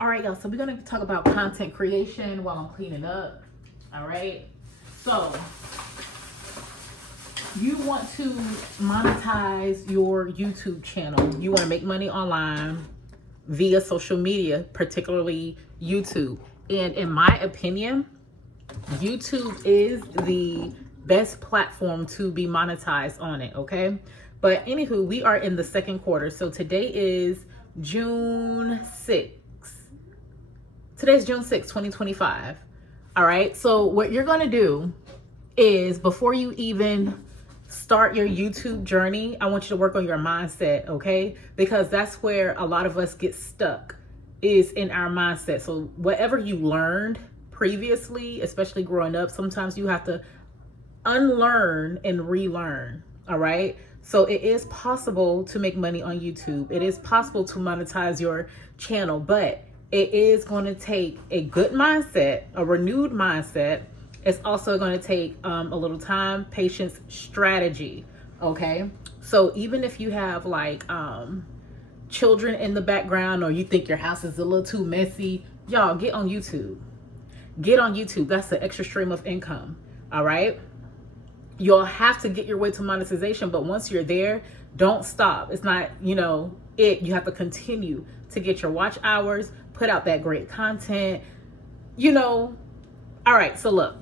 All right, y'all. So we're going to talk about content creation while I'm cleaning up. All right. So you want to monetize your YouTube channel. You want to make money online via social media, particularly YouTube. And in my opinion, YouTube is the best platform to be monetized on it, okay? But anywho, we are in the second quarter. So today is June 6th. Today's June 6th, 2025. All right, so what you're gonna do is before you even start your YouTube journey, I want you to work on your mindset, okay? Because that's where a lot of us get stuck, is in our mindset. So whatever you learned previously, especially growing up, sometimes you have to unlearn and relearn, all right? So it is possible to make money on YouTube. It is possible to monetize your channel, but it is going to take a good mindset, a renewed mindset. It's also going to take a little time, patience, strategy, okay? So even if you have like children in the background, or you think your house is a little too messy, y'all get on YouTube. Get on YouTube. That's the extra stream of income, all right? You'll have to get your way to monetization, but once you're there, don't stop. It's not, you have to continue to get your watch hours, put out that great content, All right, so look,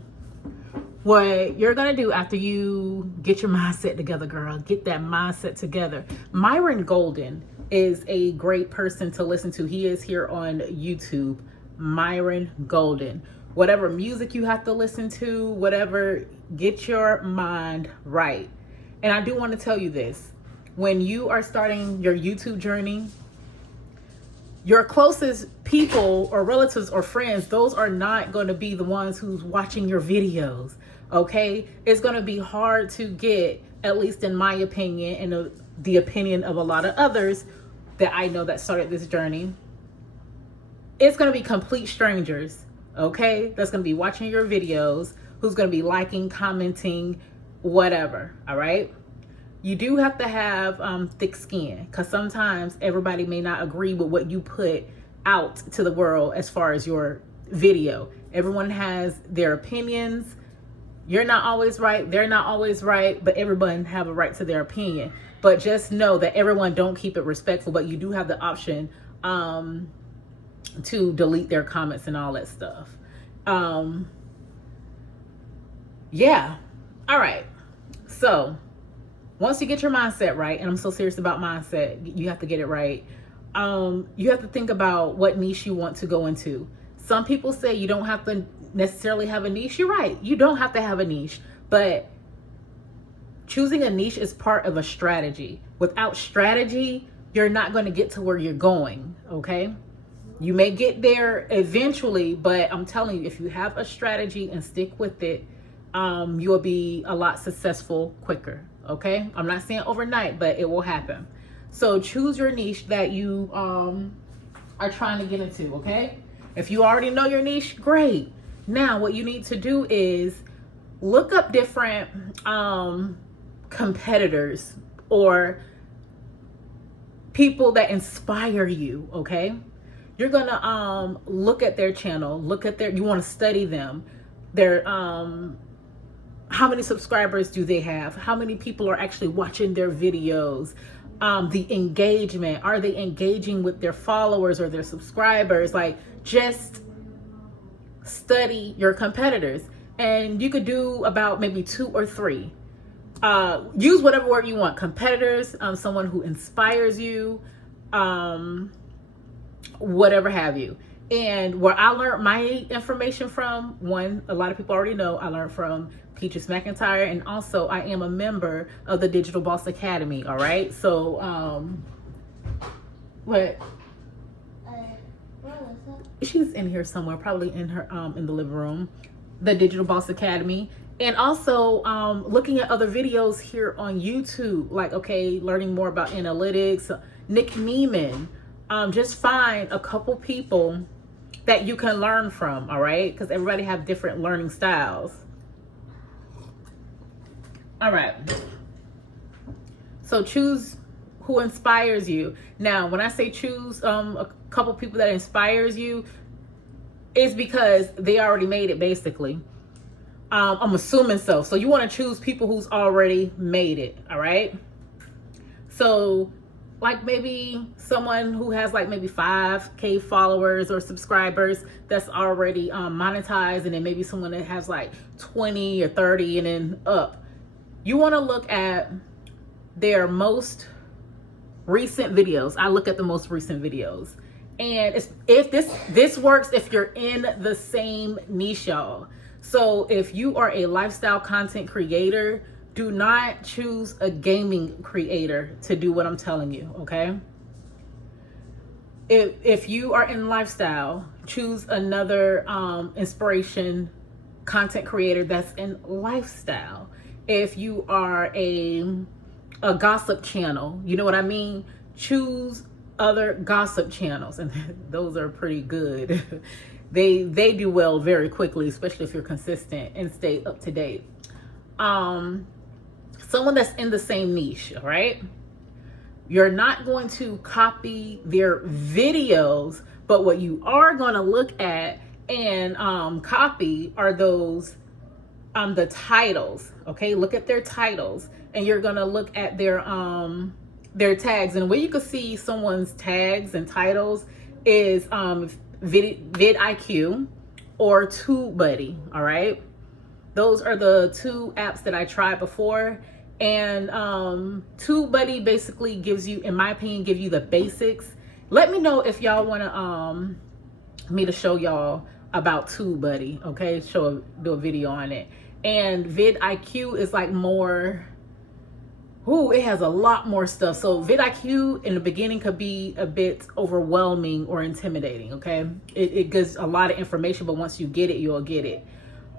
what you're going to do after you get your mindset together, girl, get that mindset together. Myron Golden is a great person to listen to. He is here on YouTube, Myron Golden. Whatever music you have to listen to, whatever, get your mind right. And I do want to tell you this. When you are starting your YouTube journey, your closest people or relatives or friends, those are not going to be the ones who's watching your videos, okay? It's going to be hard to get, at least in my opinion, and the opinion of a lot of others that I know that started this journey. It's going to be complete strangers, okay? That's going to be watching your videos, who's going to be liking, commenting, whatever, all right? You do have to have thick skin, because sometimes everybody may not agree with what you put out to the world as far as your video. Everyone has their opinions. You're not always right. They're not always right, but everyone have a right to their opinion. But just know that everyone don't keep it respectful, but you do have the option to delete their comments and all that stuff. Yeah. All right. So once you get your mindset right, and I'm so serious about mindset, you have to get it right. You have to think about what niche you want to go into. Some people say you don't have to necessarily have a niche. You're right. You don't have to have a niche, but choosing a niche is part of a strategy. Without strategy, you're not going to get to where you're going. Okay. You may get there eventually, but I'm telling you, if you have a strategy and stick with it, you will be a lot successful quicker. Okay. I'm not saying overnight, but it will happen. So choose your niche that you are trying to get into. Okay. If you already know your niche, great. Now what you need to do is look up different competitors or people that inspire you. Okay. You're going to look at their channel, you want to study them. Their how many subscribers do they have? How many people are actually watching their videos? The engagement, are they engaging with their followers or their subscribers? Like, just study your competitors, and you could do about maybe 2 or 3. Use whatever word you want. Competitors, someone who inspires you, whatever have you. And where I learned my information from, a lot of people already know, I learned from Peaches McIntyre, and also I am a member of the Digital Boss Academy. All right. So, what? She's in here somewhere, probably in her in the living room. The Digital Boss Academy. And also looking at other videos here on YouTube, like, okay, learning more about analytics, Nick Neiman. Just find a couple people that you can learn from, all right? Because everybody have different learning styles. All right. So choose who inspires you. Now, when I say choose a couple people that inspires you, it's because they already made it, basically. I'm assuming so. So you want to choose people who's already made it, all right? So like maybe someone who has like maybe 5K followers or subscribers that's already monetized, and then maybe someone that has like 20 or 30 and then up. You want to look at their most recent videos. I look at the most recent videos. And if this works if you're in the same niche, y'all. So if you are a lifestyle content creator, do not choose a gaming creator to do what I'm telling you, okay? If you are in lifestyle, choose another inspiration content creator that's in lifestyle. If you are a gossip channel, you know what I mean? Choose other gossip channels, and those are pretty good. They do well very quickly, especially if you're consistent and stay up to date. Someone that's in the same niche, all right? You're not going to copy their videos, but what you are going to look at and copy are those the titles, okay? Look at their titles, and you're going to look at their tags. And the way you can see someone's tags and titles is vidIQ or TubeBuddy, all right? Those are the two apps that I tried before. And TubeBuddy basically gives you, in my opinion, give you the basics. Let me know if y'all want to me to show y'all about TubeBuddy, okay? Do a video on it. And vidIQ is like more, it has a lot more stuff. So vidIQ in the beginning could be a bit overwhelming or intimidating, okay? It gives a lot of information, but once you get it, you'll get it.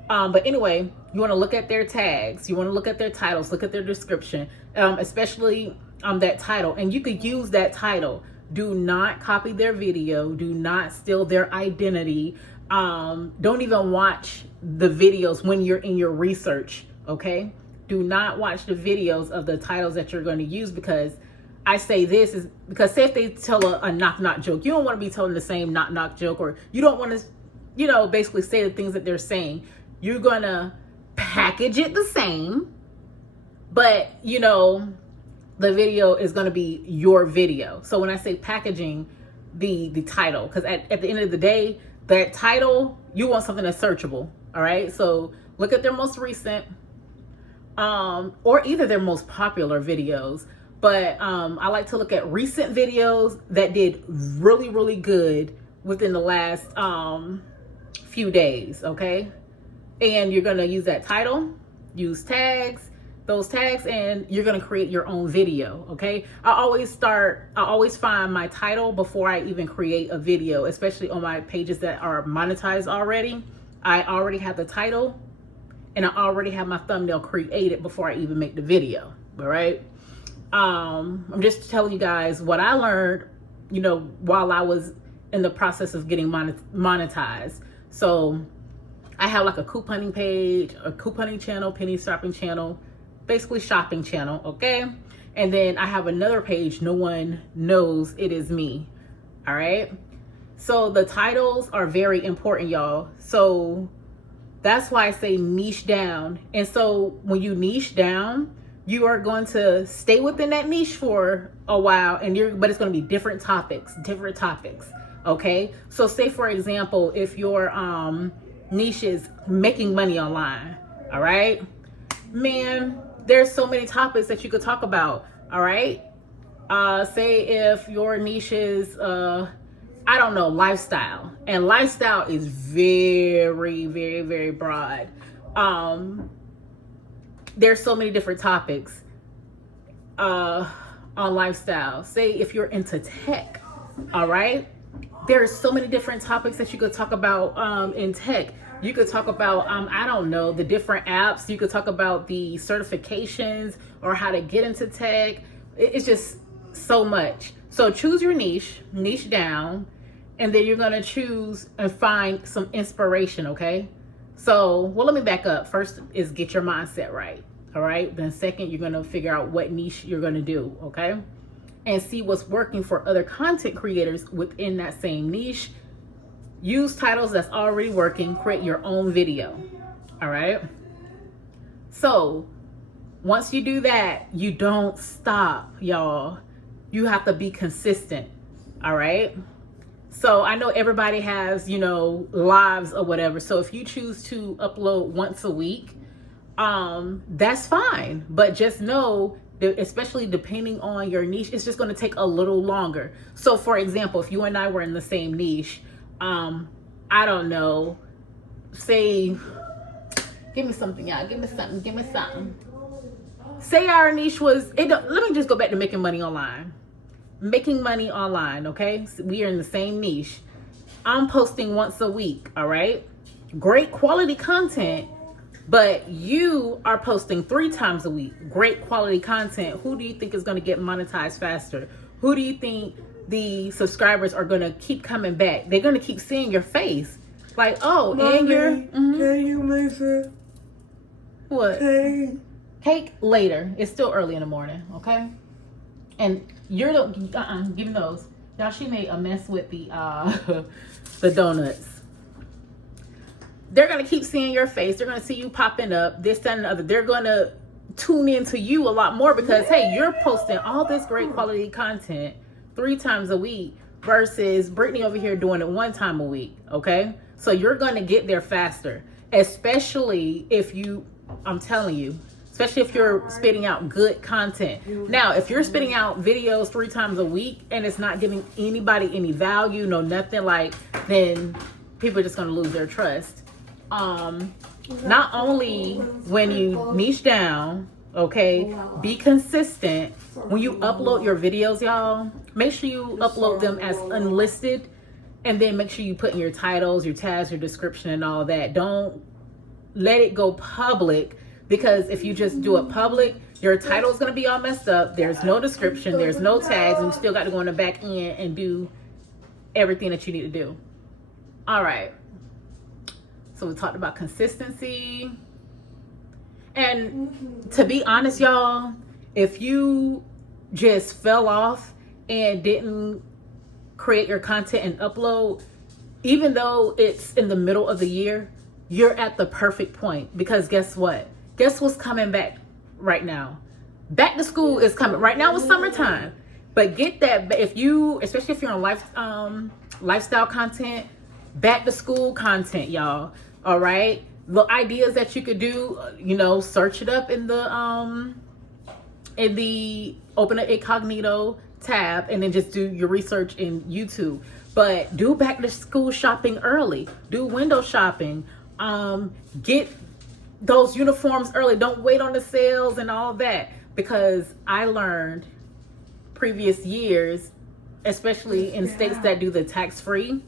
But anyway, you want to look at their tags. You want to look at their titles, look at their description, especially that title. And you could use that title. Do not copy their video. Do not steal their identity. Don't even watch the videos when you're in your research, okay? Do not watch the videos of the titles that you're going to use, because I say this is because say if they tell a knock-knock joke, you don't want to be telling the same knock-knock joke, or you don't want to, basically say the things that they're saying. You're going to package it the same, but, the video is going to be your video. So when I say packaging, the title, because at the end of the day, that title, you want something that's searchable, all right? So look at their most recent, or either their most popular videos. But I like to look at recent videos that did really, really good within the last few days, okay? And you're going to use that title, use those tags, and you're going to create your own video, okay? I always find my title before I even create a video, especially on my pages that are monetized already. I already have the title, and I already have my thumbnail created before I even make the video, all right? I'm just telling you guys what I learned, while I was in the process of getting monetized. So I have like a couponing page, a couponing channel, penny shopping channel, basically shopping channel, okay? And then I have another page, no one knows it is me, all right? So the titles are very important, y'all. So that's why I say niche down. And so when you niche down, you are going to stay within that niche for a while, but it's going to be different topics, okay? So say for example, if your niche is making money online, all right, man, there's so many topics that you could talk about, all right? Say if your niche is I don't know, lifestyle, and lifestyle is very, very, very broad. There's so many different topics on lifestyle. Say if you're into tech, all right, there's so many different topics that you could talk about in tech. You could talk about, I don't know, the different apps. You could talk about the certifications or how to get into tech. It's just so much. So choose your niche down, and then you're going to choose and find some inspiration, okay? So, let me back up. First is get your mindset right, all right? Then second, you're going to figure out what niche you're going to do, okay? and see what's working for other content creators within that same niche. Use titles that's already working, create your own video. All right. So once you do that, you don't stop, y'all. You have to be consistent. All right. So I know everybody has, lives or whatever. So if you choose to upload once a week, that's fine. But just know that, especially depending on your niche, it's just going to take a little longer. So for example, if you and I were in the same niche, I don't know, say, give me something, y'all. Give me something. Say our niche was, let me just go back to making money online. Making money online, okay? So we are in the same niche. I'm posting once a week, all right? Great quality content, but you are posting 3 times a week. Great quality content. Who do you think is going to get monetized faster? Who do you think the subscribers are going to keep coming back? They're going to keep seeing your face. Like, oh, Mommy, and you're... Can you make it? What? Cake later. It's still early in the morning, okay? And you're the give me those. Y'all, she made a mess with the the donuts. They're gonna keep seeing your face. They're gonna see you popping up, this, that, and the other. They're gonna tune into you a lot more because hey, you're posting all this great quality content 3 times a week versus Brittany over here doing it 1 time a week. Okay, so you're gonna get there faster, especially if I'm telling you. Especially if you're spitting out good content. Now, if you're spitting out videos 3 times a week and it's not giving anybody any value, no nothing, like, then people are just going to lose their trust. Not only when you niche down, okay, be consistent. When you upload your videos, y'all, make sure you upload them as unlisted, and then make sure you put in your titles, your tags, your description, and all that. Don't let it go public. Because if you just do it public, your title is going to be all messed up. There's no description. There's no tags. And you still got to go in the back end and do everything that you need to do. All right. So we talked about consistency. And to be honest, y'all, if you just fell off and didn't create your content and upload, even though it's in the middle of the year, you're at the perfect point. Because guess what? Guess what's coming back right now? Back to school is coming. Right now it's summertime. But get that, especially if you're on lifestyle content, back to school content, y'all. All right? The ideas that you could do, search it up in the open an incognito tab and then just do your research in YouTube. But do back to school shopping early. Do window shopping. Get those uniforms early. Don't wait on the sales and all that, because I learned previous years, especially in states that do the tax-free,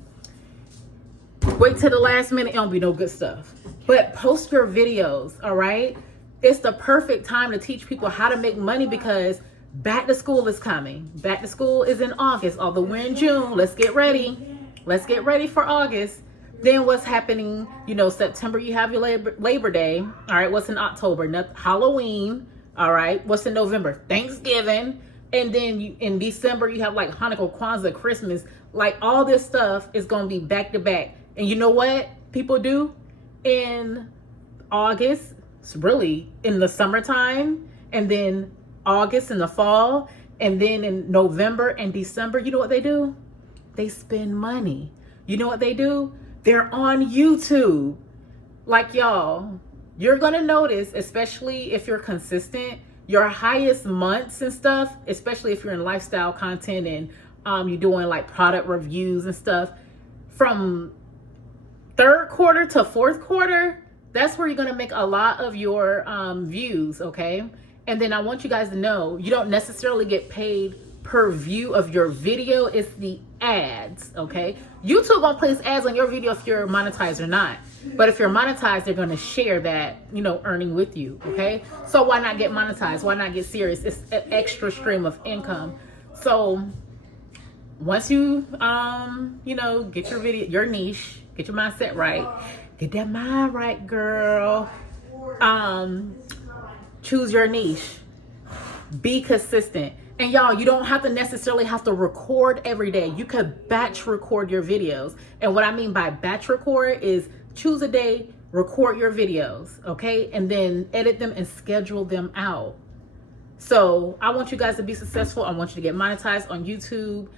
wait till the last minute, it don't be no good stuff. But post your videos, all right? It's the perfect time to teach people how to make money because back to school is coming. Back to school is in August, although we're in June. Let's get ready. Let's get ready for August. Then what's happening, September, you have your Labor Day. All right, what's in October? Halloween. All right, what's in November? Thanksgiving. And then in December, you have like Hanukkah, Kwanzaa, Christmas. Like all this stuff is going to be back to back. And you know what people do in August? It's really in the summertime. And then August in the fall. And then in November and December, you know what they do? They spend money. You know what they do? They're on YouTube. Like, y'all, you're going to notice, especially if you're consistent, your highest months and stuff, especially if you're in lifestyle content and you're doing like product reviews and stuff, from 3rd quarter to 4th quarter, that's where you're going to make a lot of your views, okay? And then I want you guys to know, you don't necessarily get paid per view of your video. It's the ads, okay? YouTube won't place ads on your video if you're monetized or not. But if you're monetized, they're going to share that, earning with you, okay? So why not get monetized? Why not get serious? It's an extra stream of income. So once you, get your video, your niche, get your mindset right, get that mind right, girl. Choose your niche. Be consistent. And y'all, you don't have to necessarily have to record every day. You could batch record your videos. And what I mean by batch record is choose a day, record your videos, okay? And then edit them and schedule them out. So I want you guys to be successful. I want you to get monetized on YouTube.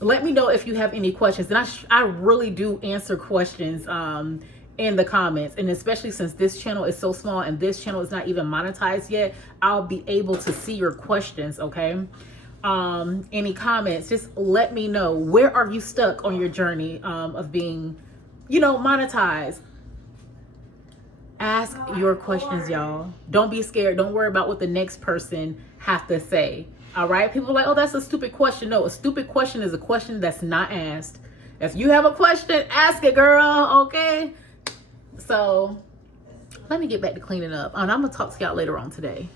Let me know if you have any questions. And I really do answer questions in the comments. And especially since this channel is so small and this channel is not even monetized yet, I'll be able to see your questions, okay? Any comments, just let me know. Where are you stuck on your journey of being, monetized? Ask your questions, y'all. Don't be scared. Don't worry about what the next person have to say. All right? People are like, oh, that's a stupid question. No, a stupid question is a question that's not asked. If you have a question, ask it, girl. Okay? So let me get back to cleaning up. And I'm going to talk to y'all later on today.